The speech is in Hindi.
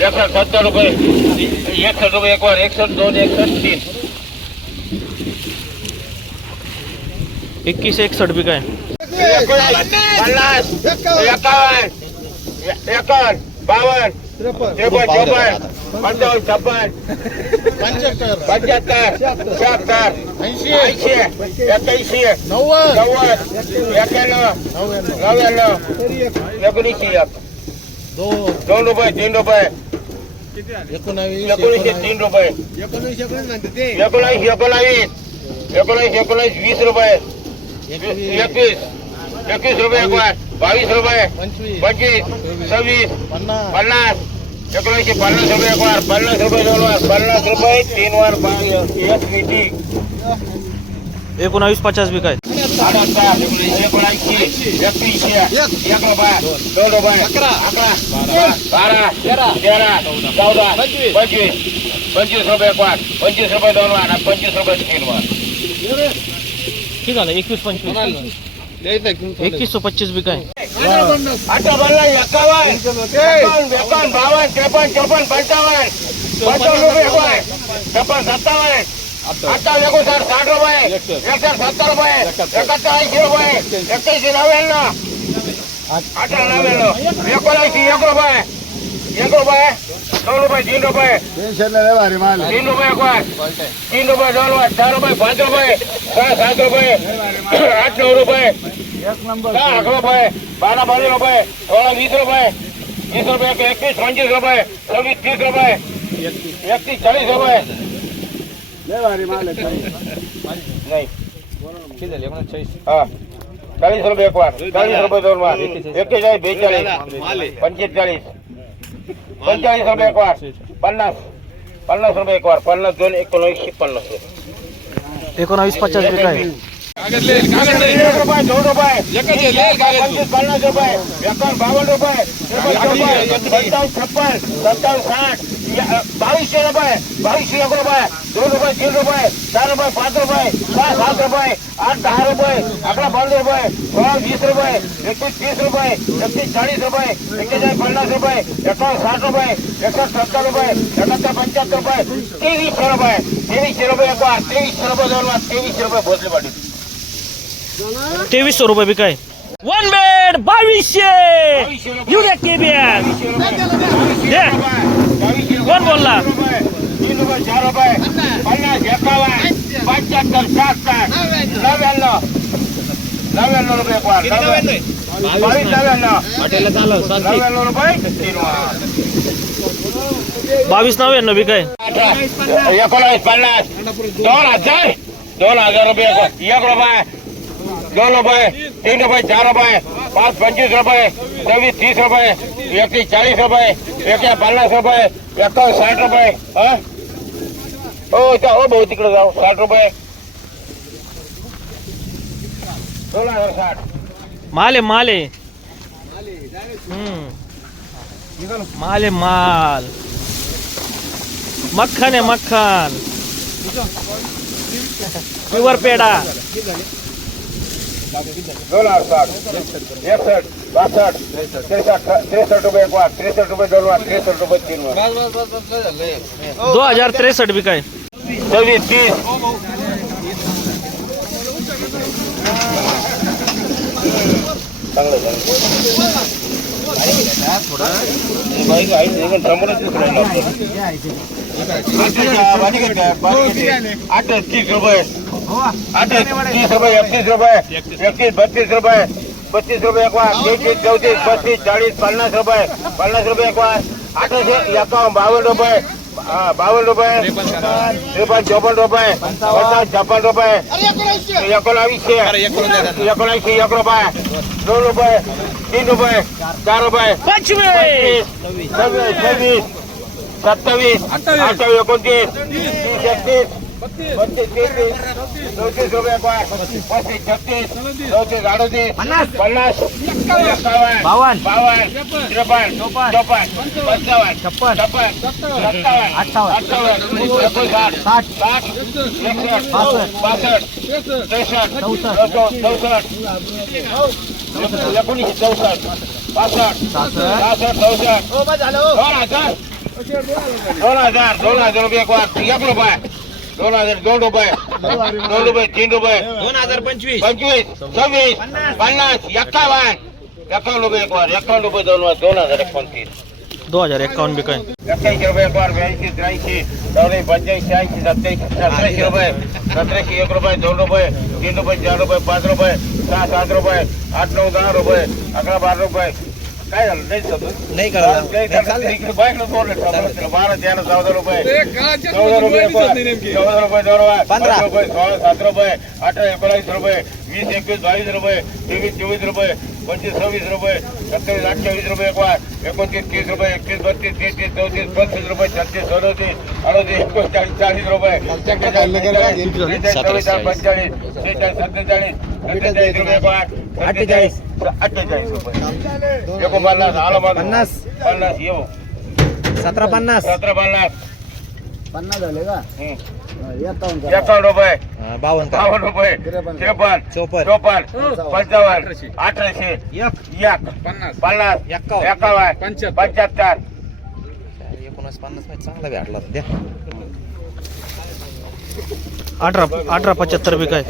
एकसष्ट सत्तर रुपये एक वर एकसष्ट दोन एकसष्ट तीन एकवीस एकसठ बी काय पन्नास एकावन्न एकावन्न बावन्न त्रेपन्न चौपन्न पंचावन्न छप्पन नव्याण्णव एकोणीसशे एक दोन रुपये तीन रुपये. एकोणीसशे तीन रुपये. एकोणीस एकोणावीस एकोणावीस एकोणावीस वीस रुपये. एकवीस. एकवीस. रुपये एक बावीस रुपये. पंचवीस. सव्वीस. पन्नास. एकोणीसशे पन्नास रुपये एक वर पन्नास रुपये दोन वर. पन्नास रुपये तीन वर. एक एकोणावीस पचास बी काय? अठ्याहत्तर एकोणऐंशी एकवीसशे एक रुपये दोन रुपये अकरा अकरा बारा तेरा चौदा पंचवीस पंचवीस रुपये एक वर पंचवीस रुपये दोन वर आणि पंचवीस रुपये तीन वर ठीक आहे एकवीस पंचवीस एकवीस पच्चीस बी काय आता बनला અત્યારે લખો સર સાઠ રૂપિયા એકસો સત્તર રૂપિયા એકતાલીસ રૂપિયા એકત્રીસ નવેલ ના અઠા નવેલ એકોણસી એક રૂપિયા એક રૂપિયા ત્રણ રૂપિયા. તીન રૂપિયા તીન રૂપિયા તીન રૂપિયા ત્રણ ચાર રૂપિયા પાંચ રૂપિયા સાત રૂપિયા આઠ નવ એક નંબર આઠ રૂપિયા બારા બાર રૂપિયા ત્રણ વીસ રૂપિયા વીસ રૂપિયા એકવીસ પંચીસ રૂપિયા છવ્વીસ ત્રીસ રૂપિયા એકત્રીસ ચાલીસ રૂપિયા ચાલીસ રૂપિયા એક વાર. ચાલીસ રૂપિયા ત્રણ વાર. એકવીસ બેચાલીસ પંચેચાલીસ પંચાલીસ રૂપિયા એક વાર. પન્નાસ પન્નાસ રૂપિયા એક વાર. પન્નાસ જોઈને એકોણવીસ પન્નાસ એકોણવીસ પચાસ રૂપિયા કાગળ લે કાગળ લે. રૂપિયા દોઢ રૂપિયા. એક જ લે કાગળ પંદર રૂપિયા. એકાવન બાવન રૂપિયા. સત્તાવન છપ્પન સત્તાવન સાઠ. બાવીસ રૂપિયા. બાવીસ એક રૂપિયા. દો રૂપિયા ત્રણ રૂપિયા. ચાર રૂપિયા પાંચ રૂપિયા. છ સાત રૂપિયા. આઠ દહ રૂપિયા. આપણા પંદર રૂપિયા. સોળ વીસ રૂપિયા. એકવીસ ત્રીસ રૂપિયા. એકવીસ ચાલીસ રૂપિયા. એકવીસ પચાસ રૂપિયા. એકાવન સાઠ રૂપિયા. એકસો સત્તર રૂપિયા. એકસો પંચાસી રૂપિયા. ત્રેવીસ રૂપિયા. ત્રેવીસ રૂપિયા तेवीसशे रुपये तेवीसशे रुपये एक वार तेवीसशे रुपये दोन वार तेवीसशे रुपये भोसले पाटील तेवीसशे रुपये बी काय वन बेड बावीसशे येऊ द्या केबीएन दे. कोण बोलला? तीन रुपये चार रुपये पन्नास एकावन्न पंच्याहत्तर शहात्तर नव्याण्णव नव्याण्णव रुपये एक वार बावीस नव्याण्णव नव्याण्णव रुपये तीन वार बावीस नव्याण्णव बी काय एकोणावीस पन्नास दोन हजार दोन हजार रुपये एक एक रुपये दोन रुपये तीन रुपये चार रुपये पाच पंचवीस रुपये सव्वीस तीस रुपये एकतीस चाळीस रुपये एके पन्नास रुपये एकावन्न साठ रुपये हा? हो हो भाऊ तिकडे जाऊ साठ रुपये दोन हज़ार साठ। माल माल। हम्म. माल माल। मक्खन आहे मक्खन। प्युअर पेडा। दोन हज़ार साठ एकसष्ट बासष्ट त्रेसष्ट त्रेसष्ट रुपये दो तीस चांगलं आठ तीस रुपये आठ तीस रुपये एकतीस रुपये एकतीस बत्तीस रुपये बत्तीस रुपये एक वार तेहतीस चौतीस पस्तीस चाळीस पन्नास रुपये पन्नास रुपये एक वार आठशे एकावन्न बावन्न रुपये हा, बावन्न रुपये त्रेपन्न चौपन्न रुपये पन्नास छप्पन रुपये एकोणावीसशे एकोणऐंशी एक रुपये दोन रुपये तीन रुपये चार रुपये पंचवीस सव्वीस सव्वीस सत्तावीस अठ्ठावीस एकोणतीस तीस एकतीस बत्तीस तेहतीस चौतीस रुपये पाच पस्तीस छत्तीस चौतीस अडतीस पन्नास एकावन्न बावन्न बावन्न त्रेपन्न चौपन्न पंचावन्न छप्पन छप्पन सत्तावन्न अठ्ठावन्न अठ्ठावन्न एकोणसाठ साठ साठ एकसष्ट बासष्ट बासष्ट त्रेसष्ट चौसष्ट चौसष्ट एकोणीसशे चौसष्ट पासष्ट सहासष्ट सहासष्ट चौसष्ट दोन हज़ार दोन हज़ार दोन हज़ार रुपये एक वाट एक रुपये दोन हज़ार दोन रुपये. दोन रुपये तीन रुपये. दोन हज़ार पंचवीस. पंचवीस सव्वीस पन्नास. एक्कावन्न. एक्कावन्न रुपये एक वार एक्कावन्न रुपये दोन वार दोन हज़ार एकोणतीस. दो हज़ार एकावन्न काय एक्क्याऐंशी रुपये एक वार ब्याऐंशी त्र्याऐंशी. चौऱ्याऐंशी पंच्याऐंशी शहाऐंशी सत्याऐंशी सतराशे रुपये. सतराशे एक रुपये दोन रुपये तीन रुपये चार रुपये पाच रुपये सहा सात रुपये आठ नऊ दहा रुपये अकरा बारा रुपये. काय झालं? नाही समजत? नाही नाही चाललं. इकडे बाईकला बोलले. बारा तेरा चौदा रुपये. चौदा रुपये. चौदा रुपये दोन वार. पंधरा. रुपये सोळा सात रुपये. अठरा एकोणावीस रुपये. वीस एकवीस बावीस रुपये. तेवीस चोवीस रुपये. पंचवीस सव्वीस रुपये. सत्तावीस अठ्ठावीस रुपये एक वार एकोणतीस तीस रुपये. एकतीस बत्तीस तेहतीस चौतीस पस्तीस रुपये. छत्तीस सदोतीस अडोतीस एकोणचाळीस चाळीस रुपये. चव्वेचाळीस, पंचेचाळीस शेहेचाळीस सत्तेचाळीस. सत्तेचाळीस रुपये एक वार अठ्ठेचाळीस. अठ्ठेचाळीस रुपये. एकोणपन्नास आलं पन्नास. पन्नास येऊ सतरा पन्नास. सतरा पन्नास. पन्नास झाले का. एकावन्न रुपये. बावन्न बावन्न रुपये. त्रेपन्न. चौपन्न. चोपन्न. पंचावन्न. अठराशे. एक. पन्नास. एक्कावन्न. एकावन्न. पंच्याहत्तर. एकोणीस पन्नासमध्ये चांगला भेटला द्या अठरा अठरा पंच्याहत्तर बी काय?